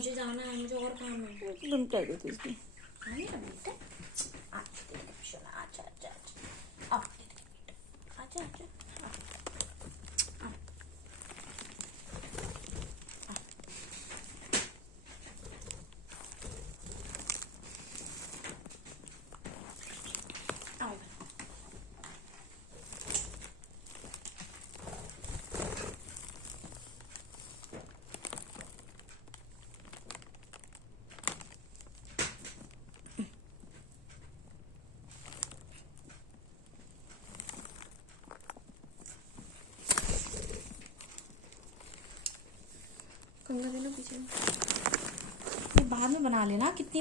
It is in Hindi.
मुझे जाना है, मुझे और काम है। बंद कर देती इसकी। नहीं ना बेटा, आजा तेरे सोना, आजा आजा आजा, आ बेटा, आजा आजा, आओ। कंगा देना पीछे में, बाद में बना लेना कितनी